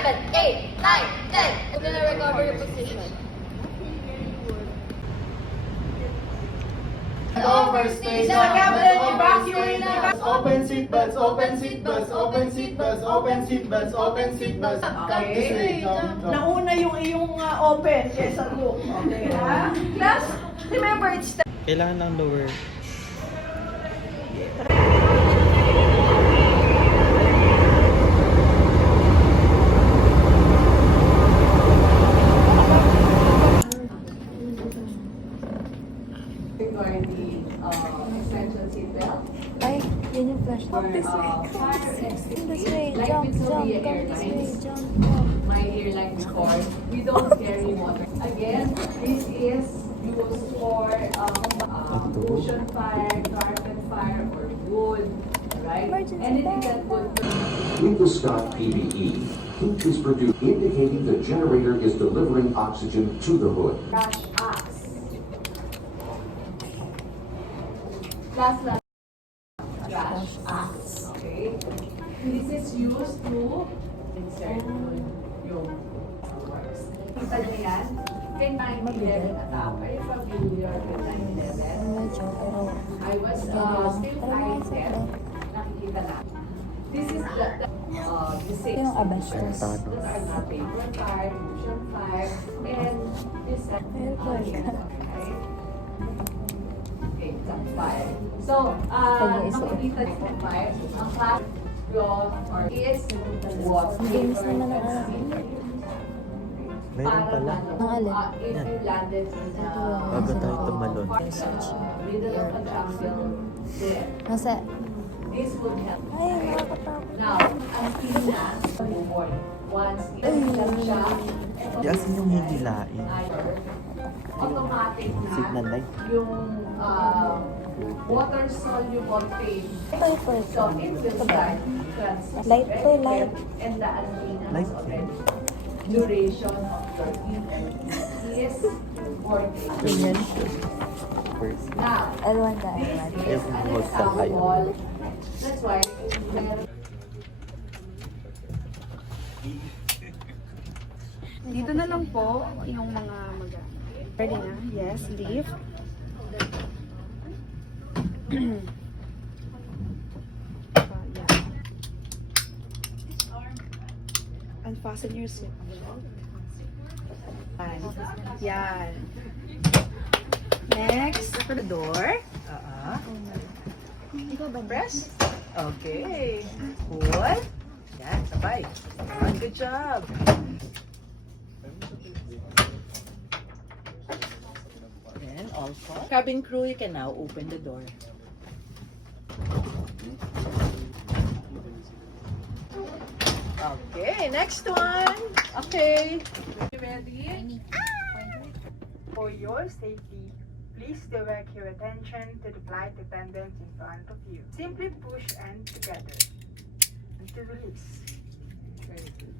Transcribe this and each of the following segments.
7, 8, 9, 10. You're gonna recover your position. Over station. Evacuate. Open seat belts. Open seat belts. Open seat belts. Open seat belts. Open seat belts. Okay. Nauna yung iyong open kesa look. Okay, ha? Class, remember it's the... Kailangan ng lower. Essential seatbelt. Ay, yun yung flash. Come this way, this way, jump, jump, come this way, jump, jump. My airline before, we don't carry water. Again, this is used for ocean fire, carpet fire, or wood, right? Emergency Anything bag. that would With the Scott PBE, heat is produced, indicating the generator is delivering oxygen to the hood. crash axe. Last crash axe. Okay. This is used to insert yung works. Kita niyo yan? Kay 9/11 attack. Are you familiar with 9/11? Medyo, pero I was still flying there. Nakikita na. This is the six. yung abastos. Those are the paper fire, ocean fire, and this okay, fire. So, makikita niyo kung fire. Ang fire or is what? Games naman ang anak. Meron pala. Ang alin? If you landed in Bago tayo tumalon. middle of the jungle, there. Nasa, This would help. ay, nakakatakot. Now, ang pina, reward. Once ilan siya, Yasin yung hihilain. automatic na Signal light. yung water soluble paint. Ay, first. So, it will start transparent. Light to light. And the antenna Light. is already. Duration of your heat is 40. Ganyan. First. Now, L1 ka, this L1. is Yung an magsakay. example. That's why meron Dito na lang po yung mga Ready na? Yes, leave. Unfasten your seat. Yan. Next, for the door. press. Okay. Good. Yan, sabay. Good job. Then also, cabin crew, you can now open the door. Okay, next one. Okay. You ready? For your safety, please direct your attention to the flight attendant in front of you. Simply push and together. And to release. Very good.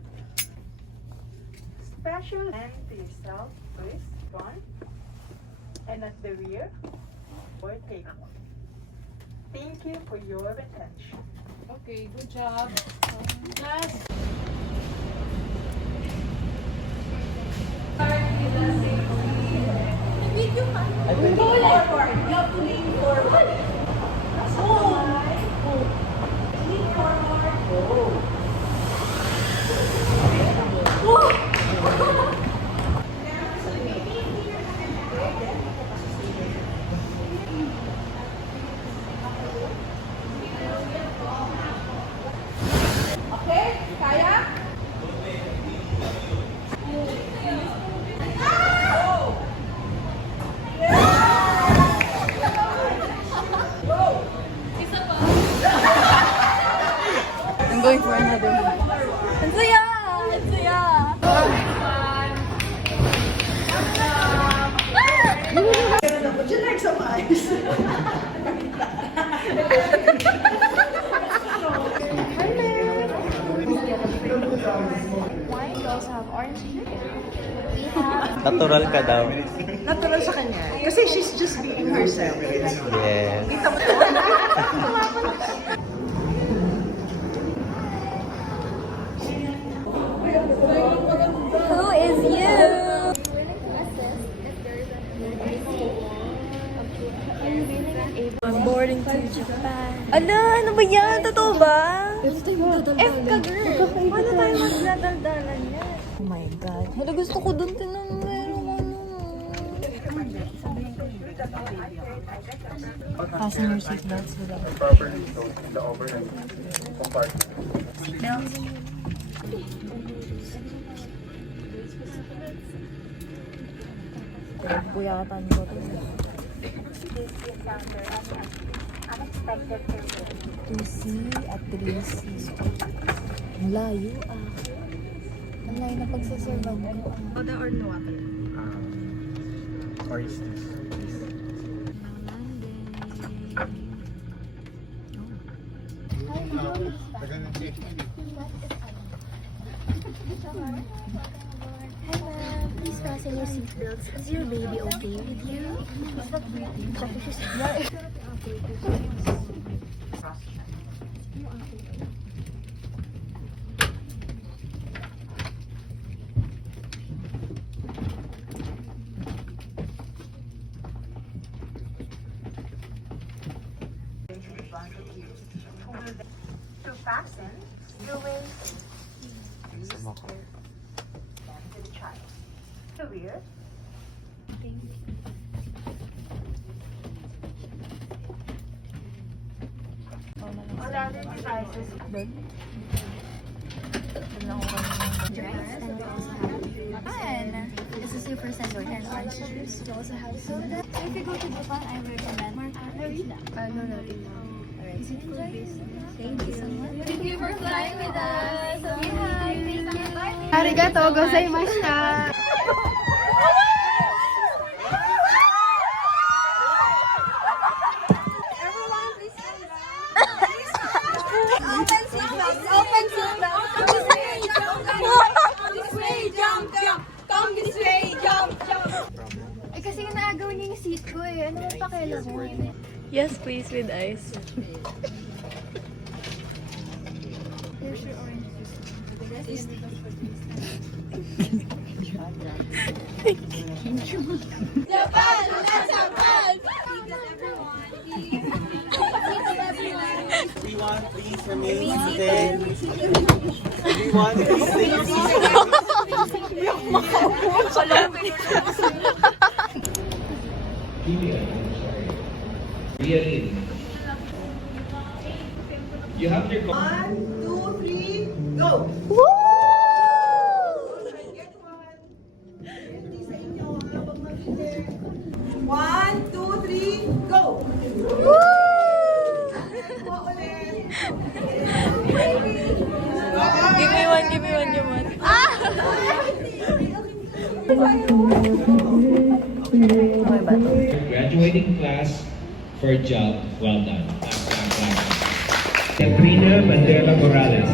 Special hand to yourself first, front, and at the rear, for takeoff. Thank you for your attention. Okay, good job. Last. Forward. You have to lean forward. Lean forward. Okay, kaya? I'm going for another one. Ang saya! Ang saya! Would you like some ice? Wine, we also have orange here. Natural ka daw. Natural sa kanya. Kasi she's just being herself. Yes. Kita mo to? God. Hala, gusto ko dun tinanong merong ano. Fasten your seatbelts without. Properly stowed in the overhead compartment. Buyatan ko to. 2C at 3C. Ang layo ah. Ang layo na pagsaservan ko ah. Soda or no water? Oysters. Hi ma'am, please fasten your seatbelts. Is your baby okay with you? Check if she's To fasten, the way Sama ko. to the child. The rear. All other devices. fun. This is your first time going to lunch. You also have soda. So if you go to Japan, I recommend more no. Alright. Thank you so much. Thank you for flying with us. Say hi. Thank you. Arigato gozaimashita. Open seatbelts. Open seatbelts. Come this way. Come this way. Jump. Come this way. Jump. Eh kasi naagaw niya yung seat ko eh. Ano yung pakialam mo? Yes, please, with ice. Here's your orange juice. Japan! That's Japan! Everyone, please remain seated. Everyone, please remain You have your 1, 2, 3, go! Empty sa inyo habang mag-share. 1, 2, 3, go! Po ulit. Give me one. graduating class for a job well done. Sabrina Mandela Morales.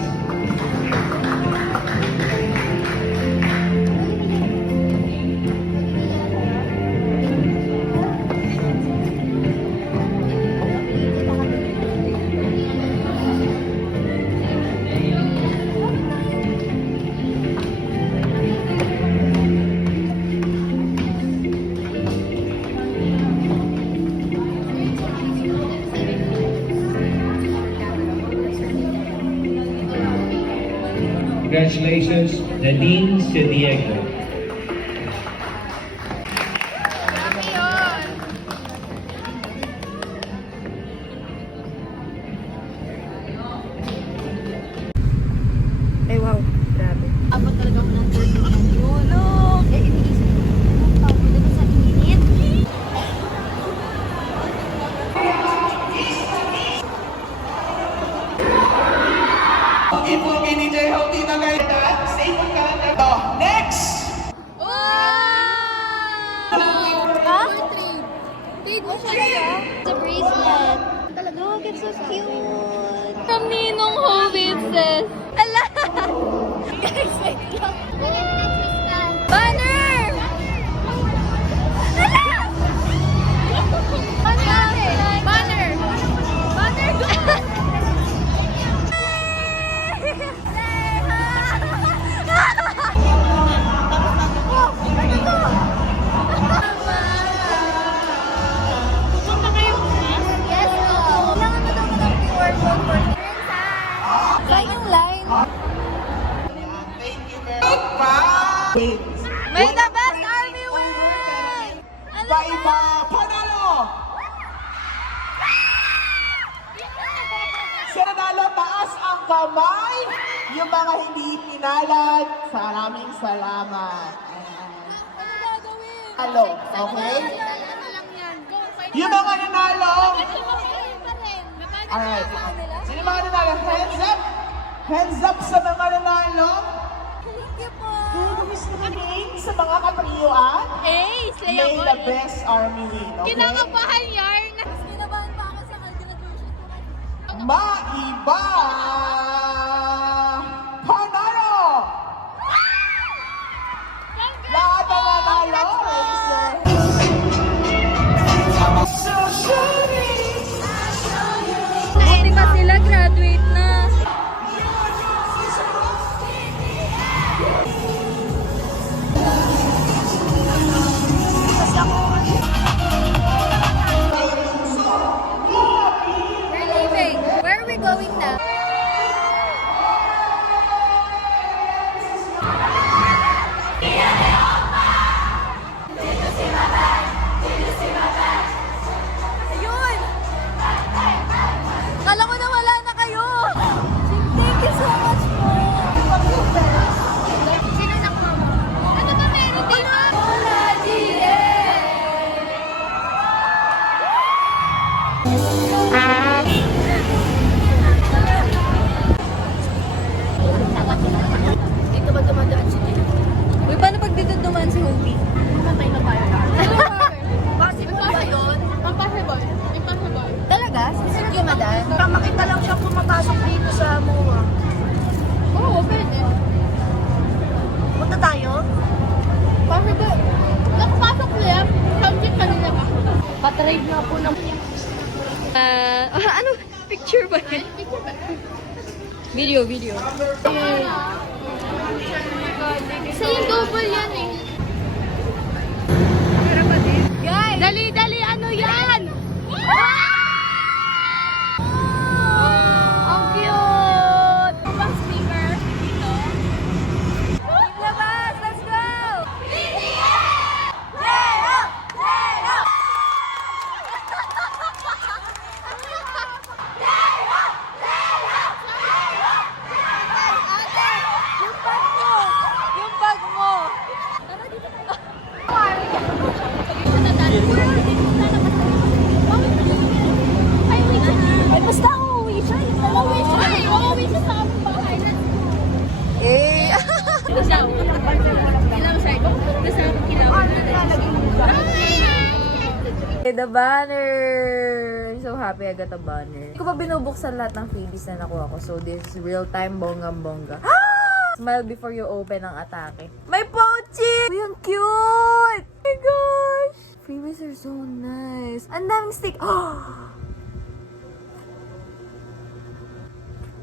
Congratulations, Nadine Sediego. Ay, wow. Grabe. Abot talaga ako ng 30 minutes. No! Eh, iniisip ko. Ano pa? Dito sa init. Ipo mini J Hoti na kayo na. Safe ang kalanda. Next! Ha? Did mo siya? It's a bracelet. Look, it's so cute. From Ninong Hovitses. Ala! Guys, wait lang. Banner! Ala! Banner! Banner! Yes, po. Kailangan mo daw ng QR code for clearance. Saan yung line? Thank you very much. May the best army win! Iba-iba, panalo! Sa nanalo, taas ang kamay! Yung mga hindi pinalad, maraming salamat. Halo, okay? Yung mga nanalo, alright. Sino mga nanalo? Hands up! Hands up sa mga nanalo! Kaya gusto namin sa mga kapriyuan, may the best army win, okay? Kinakabahan yarn. Kinabahan pa ako sa graduation ko. Maiba! Panalo! Lahat na nanalo, raise your Buti pa sila graduate na. We're leaving. Where are we going now? Ayun! Kala ko na wala na kayo! Thank you so much po! Sino na po? Ano ba meron dito? Wala, Gile! Dito ba dumadaan si Gile? Uy, paano pag dito dumaan si Hobi? Mamatay na tayo. Possible ba yun? Impossible. Impossible. Talaga? Sige, madam. Makita lang siya pumapasok dito sa MOA. Oo, pwede. Punta tayo? Possible. Nakapasok niya, subject kanina ka. Patrive na po ng... Ano? Picture ba yan? Picture ba? Video. Sa yung double yan eh. Guys! Dali, ano yan? Ang cute! Ang speaker dito. Labas! Let's go! Yung bag mo! Tara dito tayo. Ay, basta uuwi siya. Uuwi siya sa aming bahay. Eh! Kilaw siya. Basta kilaw. The banner! I'm so happy I got a banner. Hindi ko pa binubuksan lahat ng freebies na nakuha ko. So, this is real-time bonggang-bongga. Smile before you open ang atake. May pouchy! Uy, ang cute! Oh my gosh! Freebies are so nice. Ang daming stick.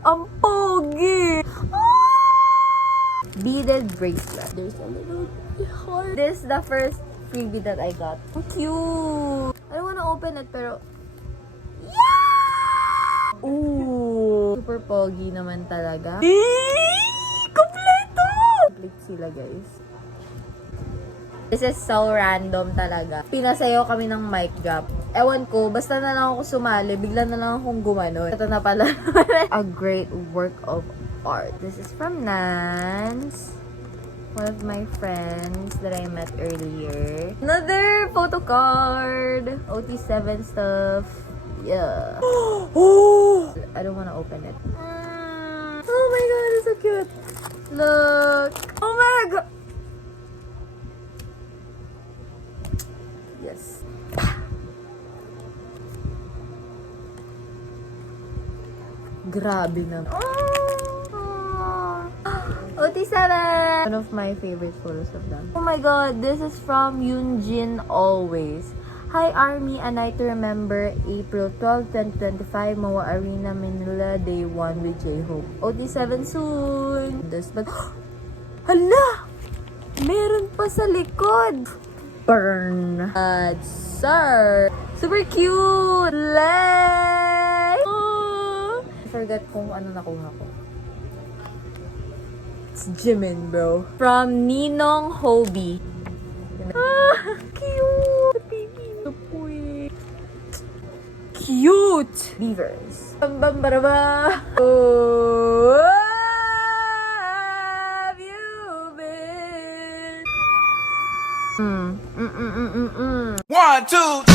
Ang pogi! Beaded bracelet. There's a little heart. This is the first freebie that I got. Ang cute! I don't wanna open it, pero... Yeah! Ooh! Super pogi naman talaga. Kompleto! Complete sila, guys. This is so random talaga. Pinasayo kami ng mic drop. Ewan ko, basta na lang ako sumali, bigla na lang akong gumanon. Ito na pala. A great work of art. This is from Nance. One of my friends that I met earlier. Another photo card. OT7 stuff. Yeah. Oh! I don't wanna open it. Oh my god, it's so cute. Look. Oh my god. Yes. Grabe na. OT7! One of my favorite photos of them. Oh my god, this is from Yoonjin Always. Hi Army, a night to remember, April 12, 2025, MOA Arena, Manila, Day 1 with J-Hope. OT7 soon! But, hala! Meron pa sa likod! Burn! Sir! Super cute! Lay! Oh! I forgot kung ano nakuha ko. It's Jimin, bro. From Ninong Hobie. Ah, cute! Baby. Cute! Beavers. Bam-bam-ba-da-ba. Oh, have you been? 1, 2, 3.